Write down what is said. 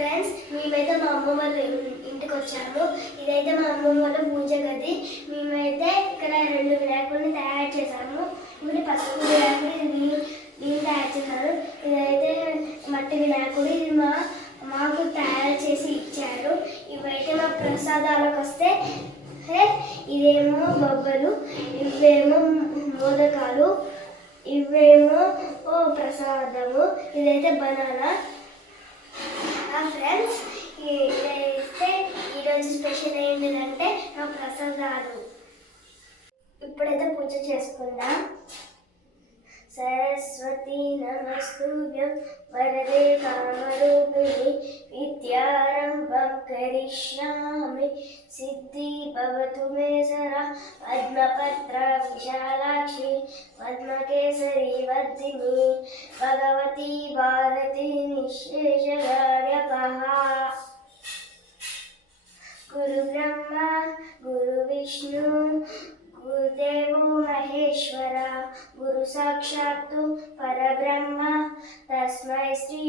Friends, మేమైతే మా అమ్మ వాళ్ళ ఇంటికి వచ్చాము. ఇదైతే మా అమ్మ వాళ్ళ పూజ గది. మేమైతే ఇక్కడ 2 వినాయకుడిని తయారు చేశాము. ఇది పసుపు వినాయకుడు, ఇది నేను తయారు చేశాను. ఇదైతే మట్టి వినాయకుడు, ఇది మాకు తయారు చేసి ఇచ్చారు. ఇవైతే మా ప్రసాదాలకు వస్తే ఇవేమో బొబ్బలు, ఇవేమో మోదకాలు, ఇవేమో ప్రసాదము, ఇదైతే బనానా. ఫ్రెండ్స్, ఇదైతే ఈరోజు స్పెషల్ ఏంటిదంటే నా ప్రసాదాలు. ఇప్పుడైతే పూజ చేసుకుందాం. సరస్వతి నమస్తుభ్యం వరదే కామరూపిణి విద్యారంభం కరిష్యామి సిద్ధి భవతు మే సదా పద్మపత్ర విశాలాక్షి పద్మకేసరి వర్ధిని భగవతి భారతి నిశ్శేషగార్యపః. గురు బ్రహ్మ గురు విష్ణు గురుదేవో మహేశ్వర గురు సాక్షాత్తు పరబ్రహ్మ తస్మై శ్రీ